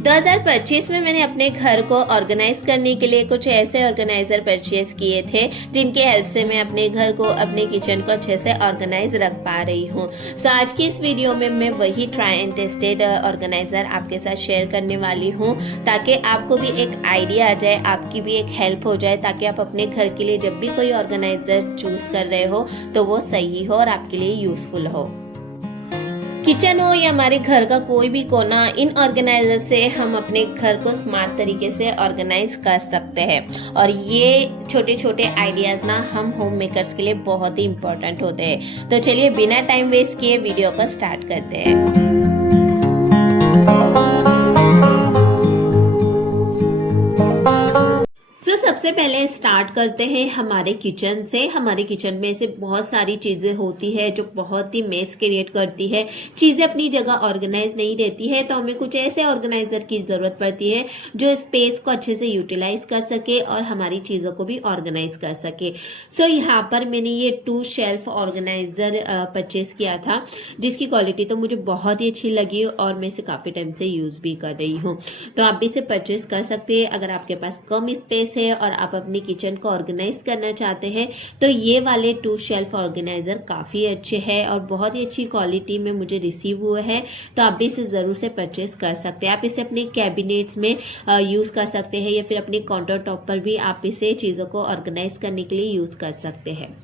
2025 में मैंने अपने घर को ऑर्गेनाइज करने के लिए कुछ ऐसे ऑर्गेनाइजर परचेज किए थे जिनके हेल्प से मैं अपने घर को, अपने किचन को अच्छे से ऑर्गेनाइज रख पा रही हूँ। सो आज की इस वीडियो में मैं वही ट्राई एंड टेस्टेड ऑर्गेनाइजर आपके साथ शेयर करने वाली हूँ, ताकि आपको भी एक आइडिया आ जाए, आपकी भी एक हेल्प हो जाए, ताकि आप अपने घर के लिए जब भी कोई ऑर्गेनाइजर चूज कर रहे हो तो वो सही हो और आपके लिए यूजफुल हो। किचन हो या हमारे घर का कोई भी कोना, इन ऑर्गेनाइजर से हम अपने घर को स्मार्ट तरीके से ऑर्गेनाइज कर सकते हैं। और ये छोटे छोटे आइडियाज ना हम होम मेकर्स के लिए बहुत ही इम्पोर्टेंट होते हैं। तो चलिए बिना टाइम वेस्ट किए वीडियो को स्टार्ट करते हैं। सबसे पहले स्टार्ट करते हैं हमारे किचन से। हमारे किचन में से बहुत सारी चीज़ें होती है जो बहुत ही मेस क्रिएट करती है, चीज़ें अपनी जगह ऑर्गेनाइज नहीं रहती है, तो हमें कुछ ऐसे ऑर्गेनाइजर की ज़रूरत पड़ती है जो स्पेस को अच्छे से यूटिलाइज कर सके और हमारी चीज़ों को भी ऑर्गेनाइज कर सके। सो यहाँ पर मैंने ये 2 शेल्फ ऑर्गेनाइजर परचेज किया था, जिसकी क्वालिटी तो मुझे बहुत ही अच्छी लगी और मैं इसे काफ़ी टाइम से यूज़ भी कर रही हूँ। तो आप भी इसे परचेज कर सकते हैं अगर आपके पास कम स्पेस है और आप अपनी किचन को ऑर्गेनाइज करना चाहते हैं। तो ये वाले 2 शेल्फ ऑर्गेनाइजर काफ़ी अच्छे हैं और बहुत ही अच्छी क्वालिटी में मुझे रिसीव हुए हैं। तो आप भी इसे ज़रूर से परचेज कर सकते हैं। आप इसे अपने कैबिनेट्स में यूज़ कर सकते हैं या फिर अपने काउंटर टॉप पर भी आप इसे चीज़ों को ऑर्गेनाइज करने के लिए यूज़ कर सकते हैं।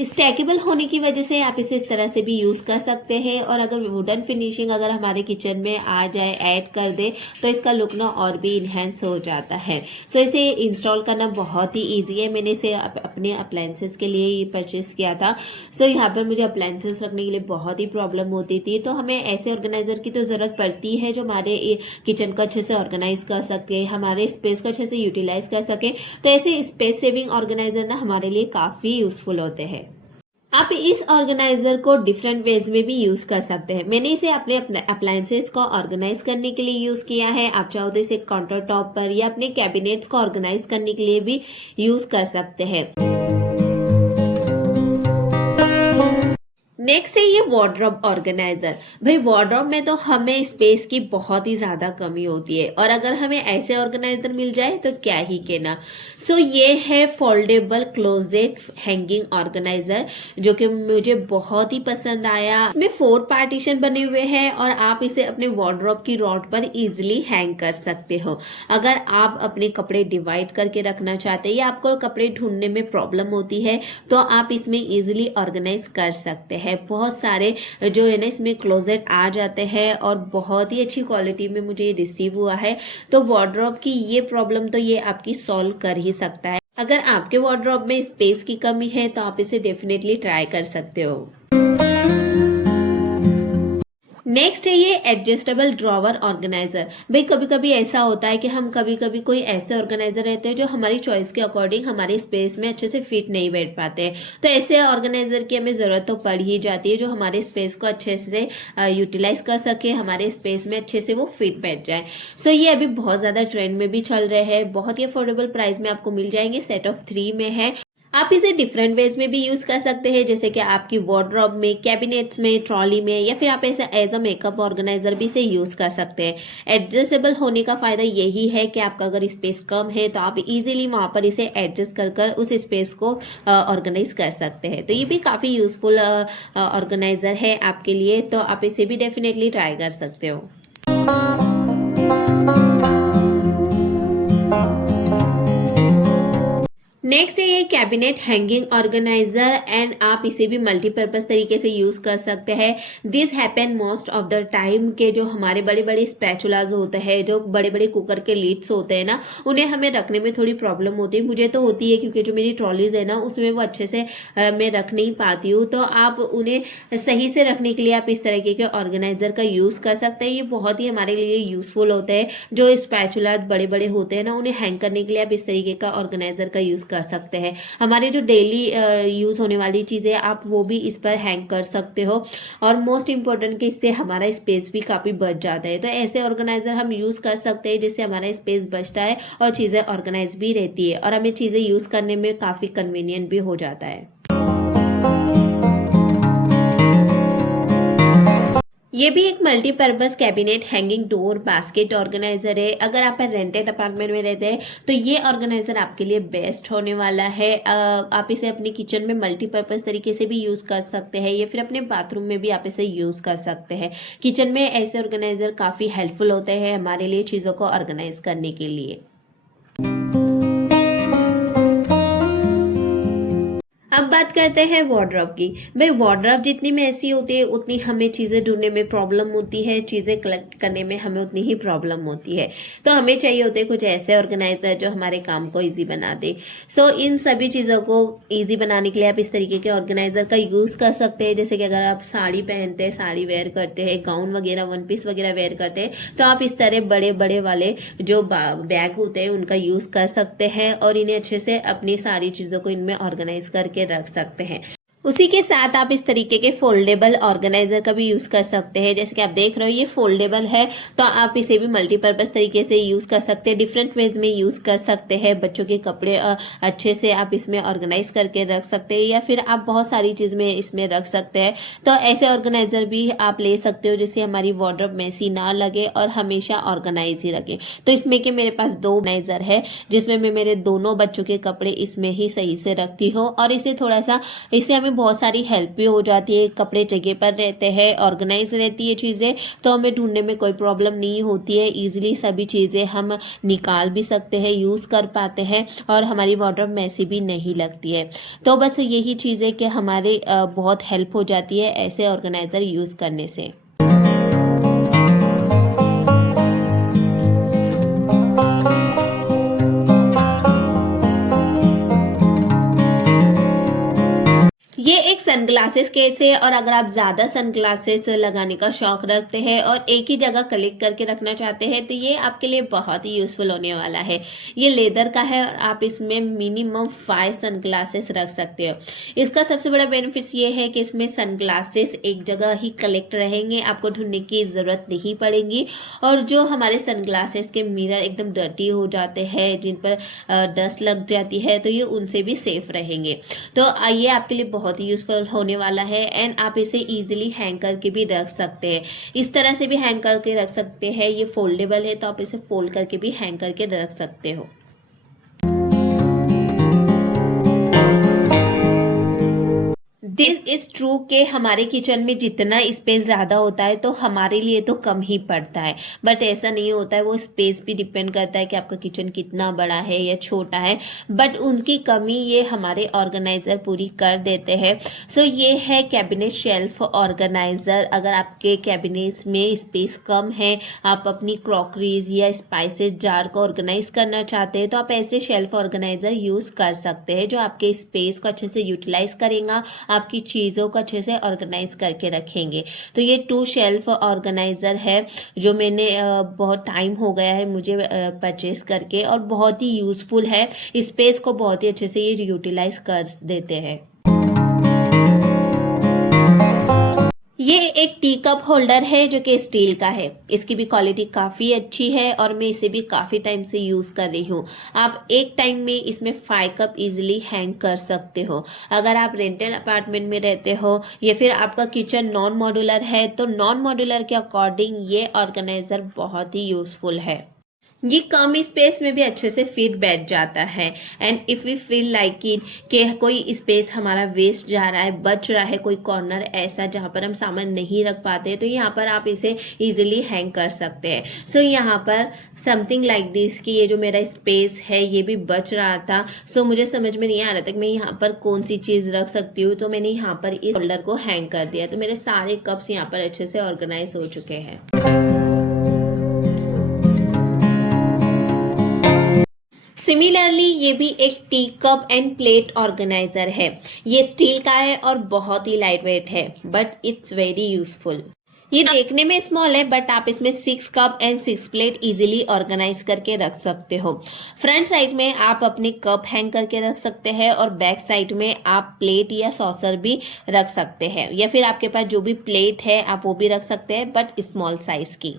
स्टैकेबल होने की वजह से आप इसे इस तरह से भी यूज़ कर सकते हैं। और अगर वुडन फिनिशिंग अगर हमारे किचन में आ जाए, ऐड कर दे, तो इसका लुक ना और भी इन्हेंस हो जाता है। सो इसे इंस्टॉल करना बहुत ही इजी है। मैंने इसे अपने अप्लायंसेस के लिए ही परचेस किया था। सो यहाँ पर मुझे अप्लायंसेस रखने के लिए बहुत ही प्रॉब्लम होती थी, तो हमें ऐसे ऑर्गेनाइजर की तो ज़रूरत पड़ती है जो हमारे किचन को अच्छे से ऑर्गेनाइज कर सके, हमारे स्पेस को अच्छे से यूटिलाइज कर सके। तो ऐसे स्पेस सेविंग ऑर्गेनाइजर ना हमारे लिए काफ़ी यूजफुल होते हैं। आप इस ऑर्गेनाइजर को डिफरेंट वेज में भी यूज कर सकते हैं। मैंने इसे अपने अप्लायंसेस को ऑर्गेनाइज करने के लिए यूज किया है। आप चाहो तो इसे काउंटर टॉप पर या अपने कैबिनेट्स को ऑर्गेनाइज करने के लिए भी यूज कर सकते हैं। नेक्स्ट है ये वार्डरोब ऑर्गेनाइजर। भाई वार्डरोब में तो हमें स्पेस की बहुत ही ज्यादा कमी होती है, और अगर हमें ऐसे ऑर्गेनाइजर मिल जाए तो क्या ही कहना। सो ये है फोल्डेबल क्लोजेट हैंगिंग ऑर्गेनाइजर, जो कि मुझे बहुत ही पसंद आया। इसमें 4 पार्टीशन बने हुए हैं और आप इसे अपने वार्डरोब की रॉड पर इजिली हैंग कर सकते हो। अगर आप अपने कपड़े डिवाइड करके रखना चाहते हैं या आपको कपड़े ढूंढने में प्रॉब्लम होती है, तो आप इसमें इजिली ऑर्गेनाइज कर सकते हैं। बहुत सारे जो है ना इसमें क्लोजेट आ जाते हैं और बहुत ही अच्छी क्वालिटी में मुझे ये रिसीव हुआ है। तो वार्डरोब की ये प्रॉब्लम तो ये आपकी सॉल्व कर ही सकता है। अगर आपके वार्डरोब में स्पेस की कमी है तो आप इसे डेफिनेटली ट्राई कर सकते हो। नेक्स्ट है ये एडजस्टेबल ड्रॉवर ऑर्गेनाइजर। भाई कभी कभी ऐसा होता है कि हम कभी कभी कोई ऐसे ऑर्गेनाइजर रहते हैं जो हमारी चॉइस के अकॉर्डिंग हमारे स्पेस में अच्छे से फिट नहीं बैठ पाते हैं। तो ऐसे ऑर्गेनाइजर की हमें जरूरत तो पड़ ही जाती है जो हमारे स्पेस को अच्छे से यूटिलाइज कर सके, हमारे स्पेस में अच्छे से वो फिट बैठ जाए। सो ये अभी बहुत ज्यादा ट्रेंड में भी चल रहे हैं, बहुत ही अफोर्डेबल प्राइस में आपको मिल जाएंगे। सेट ऑफ 3 में है। आप इसे डिफरेंट वेज में भी यूज कर सकते हैं, जैसे कि आपकी वार्डरोब में, कैबिनेट्स में, ट्रॉली में, या फिर आप ऐसे एज अ मेकअप ऑर्गेनाइजर भी इसे यूज कर सकते हैं। एडजस्टेबल होने का फायदा यही है कि आपका अगर स्पेस कम है तो आप इजीली वहां पर इसे एडजस्ट कर उस स्पेस को ऑर्गेनाइज कर सकते हैं। तो ये भी काफी यूजफुल ऑर्गेनाइजर है आपके लिए, तो आप इसे भी डेफिनेटली ट्राई कर सकते हो। नेक्स्ट है ये कैबिनेट हैंगिंग ऑर्गेनाइजर, एंड आप इसे भी मल्टीपर्पज तरीके से यूज कर सकते हैं। This happen most of the time के जो हमारे बड़े बड़े स्पैचुलाज होते हैं, जो बड़े बड़े कुकर के लीड्स होते हैं ना, उन्हें हमें रखने में थोड़ी प्रॉब्लम होती है। मुझे तो होती है क्योंकि जो मेरी ट्रॉलीज है ना उसमें वो अच्छे से मैं रख नहीं पाती हूँ। तो आप उन्हें सही से रखने के लिए आप इस तरीके के ऑर्गेनाइजर का यूज कर सकते हैं। ये बहुत ही हमारे लिए यूजफुल होते हैं। जो स्पैचुलाज बड़े बड़े होते हैं ना, उन्हें हैंग करने के लिए आप इस तरीके का ऑर्गेनाइजर का यूज कर सकते हैं। हमारे जो डेली यूज होने वाली चीजें आप वो भी इस पर हैंग कर सकते हो। और मोस्ट इंपॉर्टेंट कि इससे हमारा स्पेस भी काफी बच जाता है। तो ऐसे ऑर्गेनाइजर हम यूज कर सकते हैं जिससे हमारा स्पेस बचता है और चीजें ऑर्गेनाइज भी रहती है और हमें चीजें यूज करने में काफी कन्वीनियंट भी हो जाता है। ये भी एक multipurpose cabinet hanging door basket organiser है। अगर आप रेंटेड अपार्टमेंट में रहते हैं तो ये ऑर्गेनाइजर आपके लिए बेस्ट होने वाला है। आप इसे अपनी किचन में मल्टीपर्पज तरीके से भी यूज कर सकते हैं या फिर अपने बाथरूम में भी आप इसे यूज कर सकते हैं। किचन में ऐसे ऑर्गेनाइजर काफी हेल्पफुल होते हैं हमारे लिए चीजों को ऑर्गेनाइज करने के लिए। अब बात करते हैं वार्डरोब की। भाई वार्डरोब जितनी मैसी होती है उतनी हमें चीज़ें ढूंढने में प्रॉब्लम होती है, चीज़ें कलेक्ट करने में हमें उतनी ही प्रॉब्लम होती है। तो हमें चाहिए होते हैं कुछ ऐसे ऑर्गेनाइजर जो हमारे काम को इजी बना दे। सो इन सभी चीज़ों को इजी बनाने के लिए आप इस तरीके के ऑर्गेनाइजर का यूज़ कर सकते हैं। जैसे कि अगर आप साड़ी पहनते हैं, साड़ी वेयर करते हैं, गाउन वगैरह वन पीस वगैरह वेयर करते हैं तो आप इस तरह बड़े बड़े वाले जो बैग होते हैं उनका यूज़ कर सकते हैं और इन्हें अच्छे से अपनी सारी चीज़ों को इनमें ऑर्गेनाइज करके रख सकते हैं। उसी के साथ आप इस तरीके के फोल्डेबल ऑर्गेनाइजर का भी यूज कर सकते हैं। जैसे कि आप देख रहे हो ये फोल्डेबल है तो आप इसे भी मल्टीपर्पज तरीके से यूज कर सकते हैं, डिफरेंट वेज में यूज कर सकते हैं। बच्चों के कपड़े अच्छे से आप इसमें ऑर्गेनाइज करके रख सकते हैं या फिर आप बहुत सारी चीज में इसमें रख सकते हैं। तो ऐसे ऑर्गेनाइजर भी आप ले सकते हो जिससे हमारी वार्डरोब मैसी ना लगे और हमेशा ऑर्गेनाइज ही रखे। तो इसमें के मेरे पास 2 ऑर्गेनाइजर है जिसमें मैं मेरे दोनों बच्चों के कपड़े इसमें ही सही से रखती हूँ और इसे थोड़ा सा इससे हमें बहुत सारी हेल्प भी हो जाती है। कपड़े जगह पर रहते हैं, ऑर्गेनाइज रहती है चीज़ें, तो हमें ढूंढने में कोई प्रॉब्लम नहीं होती है। इजीली सभी चीज़ें हम निकाल भी सकते हैं, यूज़ कर पाते हैं और हमारी वार्डरोब मैसी भी नहीं लगती है। तो बस यही चीज़ है कि हमारे बहुत हेल्प हो जाती है ऐसे ऑर्गेनाइज़र यूज़ करने से। ये एक सनग्लासेस केस है और अगर आप ज़्यादा सनग्लासेस लगाने का शौक रखते हैं और एक ही जगह कलेक्ट करके रखना चाहते हैं तो ये आपके लिए बहुत ही यूज़फुल होने वाला है। ये लेदर का है और आप इसमें मिनिमम 5 सनग्लासेस रख सकते हो। इसका सबसे बड़ा बेनिफिट्स ये है कि इसमें सनग्लासेस एक जगह ही कलेक्ट रहेंगे, आपको ढूंढने की ज़रूरत नहीं पड़ेगी। और जो हमारे सनग्लासेस के मिरर एकदम डर्टी हो जाते हैं, जिन पर डस्ट लग जाती है, तो ये उनसे भी सेफ रहेंगे। तो ये आपके लिए बहुत ही यूजफुल होने वाला है एंड आप इसे इजीली हैंग करके भी रख सकते हैं। इस तरह से भी हैंग करके रख सकते हैं। ये फोल्डेबल है तो आप इसे फोल्ड करके भी हैंग करके रख सकते हो। दिस इज ट्रू के हमारे किचन में जितना स्पेस ज़्यादा होता है तो हमारे लिए तो कम ही पड़ता है, बट ऐसा नहीं होता है। वो स्पेस भी डिपेंड करता है कि आपका किचन कितना बड़ा है या छोटा है, बट उनकी कमी ये हमारे ऑर्गेनाइज़र पूरी कर देते हैं। सो ये है कैबिनेट शेल्फ ऑर्गेनाइज़र। अगर आपके कैबिनेट्स में स्पेस कम है, आप अपनी क्रॉकरीज या स्पाइसेस जार को ऑर्गेनाइज करना चाहते हैं तो आप ऐसे शेल्फ ऑर्गेनाइज़र यूज़ कर सकते हैं जो आपके स्पेस को अच्छे से यूटिलाइज करेगा, आपकी चीज़ों को अच्छे से ऑर्गेनाइज करके रखेंगे। तो ये 2 शेल्फ ऑर्गेनाइज़र है जो मैंने बहुत टाइम हो गया है मुझे परचेस करके और बहुत ही यूज़फुल है। स्पेस को बहुत ही अच्छे से ये यूटिलाइज कर देते हैं। ये एक टी कप होल्डर है जो कि स्टील का है। इसकी भी क्वालिटी काफ़ी अच्छी है और मैं इसे भी काफ़ी टाइम से यूज़ कर रही हूँ। आप एक टाइम में इसमें 5 कप इजीली हैंग कर सकते हो। अगर आप रेंटल अपार्टमेंट में रहते हो या फिर आपका किचन नॉन मॉड्यूलर है तो नॉन मॉड्यूलर के अकॉर्डिंग ये ऑर्गेनाइज़र बहुत ही यूज़फुल है। ये कम स्पेस में भी अच्छे से फिट बैठ जाता है and if we feel like it कि कोई स्पेस हमारा वेस्ट जा रहा है, बच रहा है, कोई कॉर्नर ऐसा जहाँ पर हम सामान नहीं रख पाते तो यहाँ पर आप इसे इजीली हैंग कर सकते हैं। सो यहाँ पर समथिंग लाइक दिस कि ये जो मेरा स्पेस है ये भी बच रहा था। सो मुझे समझ में नहीं आ रहा था कि मैं यहाँ पर कौन सी चीज़ रख सकती हूँ, तो मैंने यहाँ पर इस होल्डर को हैंग कर दिया। तो मेरे सारे कप्स यहाँ पर अच्छे से ऑर्गेनाइज हो चुके हैं। सिमिलरली ये भी एक tea cup and plate organiser है। ये स्टील का है और बहुत ही लाइट वेट है बट इट्स वेरी यूजफुल। ये देखने में स्मॉल है बट आप इसमें 6 cup and 6 plate easily organise करके रख सकते हो। फ्रंट साइड में आप अपने कप हैंग करके रख सकते हैं और बैक साइड में आप प्लेट या सॉसर भी रख सकते हैं या फिर आपके पास जो भी प्लेट है आप वो भी रख सकते हैं बट स्मॉल साइज की।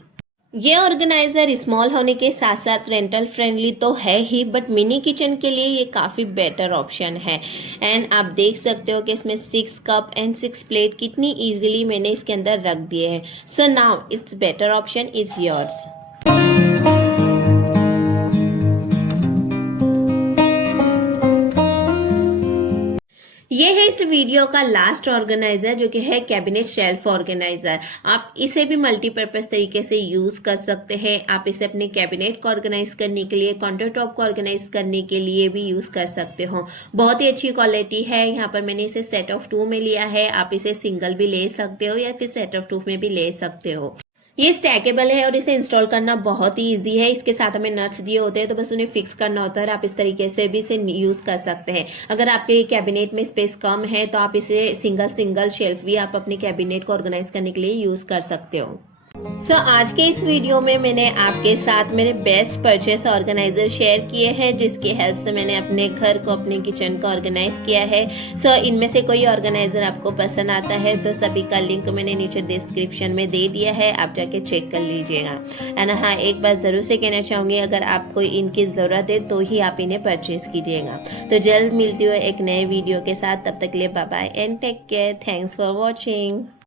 ये ऑर्गेनाइजर स्मॉल होने के साथ साथ रेंटल फ्रेंडली तो है ही, बट मिनी किचन के लिए ये काफ़ी बेटर ऑप्शन है। एंड आप देख सकते हो कि इसमें 6 कप एंड 6 प्लेट कितनी इजीली मैंने इसके अंदर रख दिए हैं। So now it's better option is yours. ये है इस वीडियो का लास्ट ऑर्गेनाइजर, जो कि है कैबिनेट शेल्फ ऑर्गेनाइजर। आप इसे भी मल्टीपर्पज तरीके से यूज कर सकते हैं। आप इसे अपने कैबिनेट को ऑर्गेनाइज करने के लिए, काउंटर टॉप को ऑर्गेनाइज करने के लिए भी यूज कर सकते हो। बहुत ही अच्छी क्वालिटी है। यहाँ पर मैंने इसे सेट ऑफ 2 में लिया है। आप इसे सिंगल भी ले सकते हो या फिर सेट ऑफ 2 में भी ले सकते हो। ये स्टैकेबल है और इसे इंस्टॉल करना बहुत ही इजी है। इसके साथ हमें नट्स दिए होते हैं, तो बस उन्हें फिक्स करना होता है। आप इस तरीके से भी इसे यूज कर सकते हैं। अगर आपके कैबिनेट में स्पेस कम है तो आप इसे सिंगल सिंगल शेल्फ भी आप अपने कैबिनेट को ऑर्गेनाइज करने के लिए यूज कर सकते हो। आज के इस वीडियो में मैंने आपके साथ मेरे बेस्ट परचेस ऑर्गेनाइजर शेयर किए हैं, जिसकी हेल्प से मैंने अपने घर को, अपने किचन को ऑर्गेनाइज किया है। इनमें से कोई ऑर्गेनाइजर आपको पसंद आता है तो सभी का लिंक मैंने नीचे डिस्क्रिप्शन में दे दिया है, आप जाके चेक कर लीजिएगा। एंड हाँ, एक बात जरूर से कहना चाहूंगी, अगर आपको इनकी जरूरत है तो ही आप इन्हें परचेज कीजिएगा। तो जल्द मिलती हूँ एक नए वीडियो के साथ। तब तक के लिए bye bye and take care. Thanks for watching.